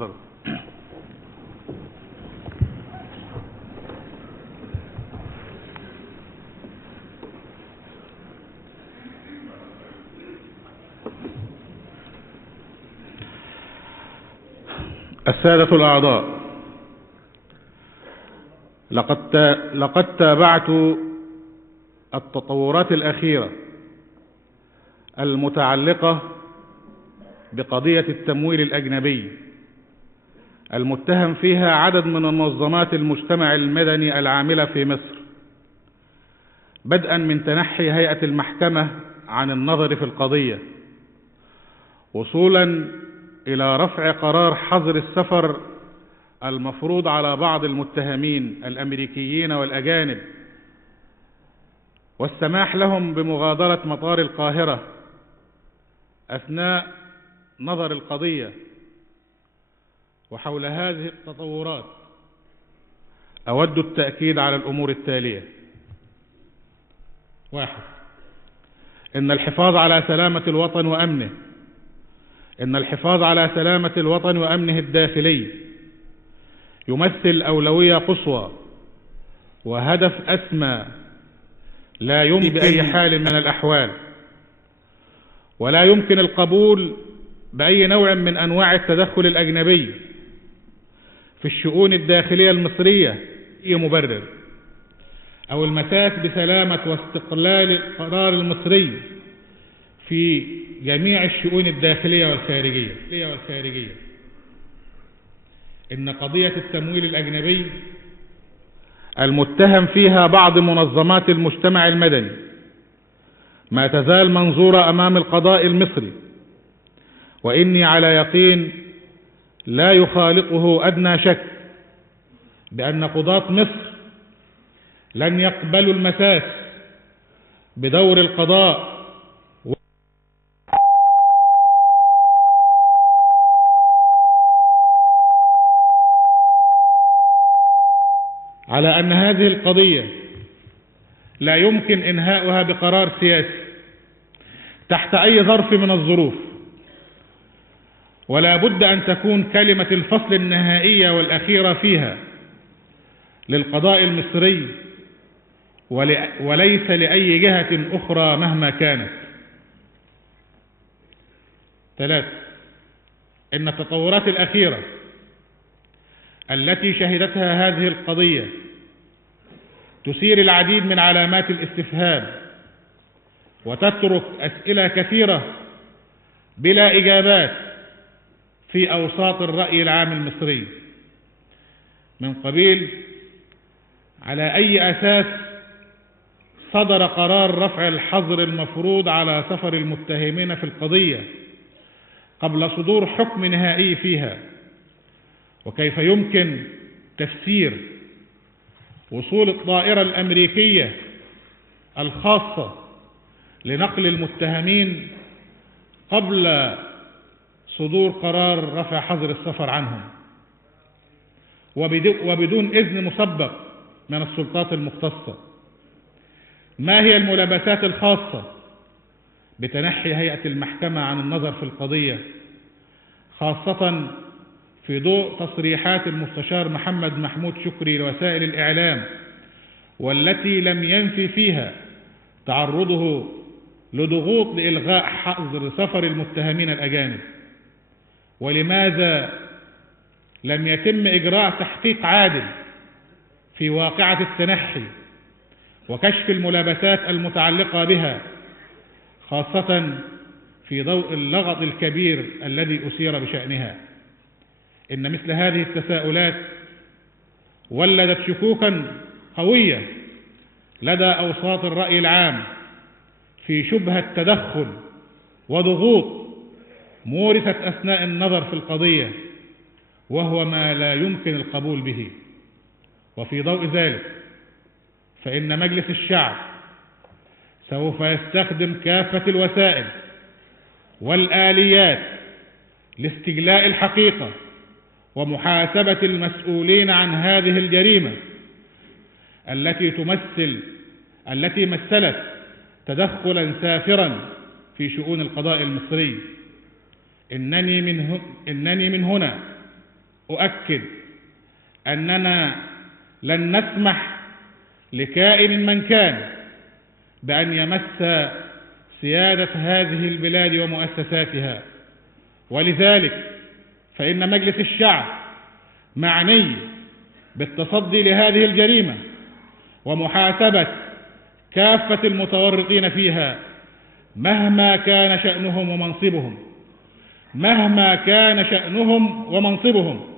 تفضل. السادة الأعضاء، لقد تابعت التطورات الأخيرة المتعلقة بقضية التمويل الأجنبي المتهم فيها عدد من منظمات المجتمع المدني العاملة في مصر، بدءا من تنحي هيئة المحكمة عن النظر في القضية، وصولا إلى رفع قرار حظر السفر المفروض على بعض المتهمين الأمريكيين والأجانب، والسماح لهم بمغادرة مطار القاهرة أثناء نظر القضية. وحول هذه التطورات أود التأكيد على الأمور التالية: 1. إن الحفاظ على سلامة الوطن وأمنه الحفاظ على سلامة الوطن وأمنه الداخلي يمثل أولوية قصوى وهدف أسمى لا يمكن بأي حال من الأحوال، ولا يمكن القبول بأي نوع من أنواع التدخل الأجنبي في الشؤون الداخلية المصرية أي مبرر، أو المساس بسلامة واستقلال القرار المصري في جميع الشؤون الداخلية والخارجية. إن قضية التمويل الأجنبي المتهم فيها بعض منظمات المجتمع المدني ما تزال منظورة أمام القضاء المصري، وإني على يقين لا يخالطه أدنى شك بأن قضاة مصر لن يقبلوا المساس بدور القضاء على أن هذه القضية لا يمكن إنهاؤها بقرار سياسي تحت أي ظرف من الظروف، ولا بد أن تكون كلمة الفصل النهائية والأخيرة فيها للقضاء المصري وليس لأي جهة أخرى مهما كانت. 3. إن التطورات الأخيرة التي شهدتها هذه القضية تثير العديد من علامات الاستفهام وتترك أسئلة كثيرة بلا إجابات في أوساط الرأي العام المصري، من قبيل: على أي أساس صدر قرار رفع الحظر المفروض على سفر المتهمين في القضية قبل صدور حكم نهائي فيها؟ وكيف يمكن تفسير وصول الطائرة الأمريكية الخاصة لنقل المتهمين قبل صدور قرار رفع حظر السفر عنهم وبدون إذن مسبق من السلطات المختصة؟ ما هي الملابسات الخاصة بتنحي هيئة المحكمة عن النظر في القضية، خاصة في ضوء تصريحات المستشار محمد محمود شكري لوسائل الإعلام، والتي لم ينفي فيها تعرضه لضغوط لإلغاء حظر سفر المتهمين الأجانب؟ ولماذا لم يتم إجراء تحقيق عادل في واقعة التنحي وكشف الملابسات المتعلقة بها، خاصة في ضوء اللغط الكبير الذي أثير بشأنها؟ إن مثل هذه التساؤلات ولدت شكوكا قوية لدى أوساط الرأي العام في شبهة تدخل وضغوط مورست أثناء النظر في القضية، وهو ما لا يمكن القبول به. وفي ضوء ذلك فإن مجلس الشعب سوف يستخدم كافة الوسائل والآليات لاستجلاء الحقيقة ومحاسبة المسؤولين عن هذه الجريمة التي مثلت تدخلا سافرا في شؤون القضاء المصري. إنني من هنا أؤكد أننا لن نسمح لكائن من كان بأن يمس سيادة هذه البلاد ومؤسساتها، ولذلك فإن مجلس الشعب معني بالتصدي لهذه الجريمة ومحاسبة كافة المتورطين فيها مهما كان شأنهم ومنصبهم، مهما كان شأنهم ومنصبهم،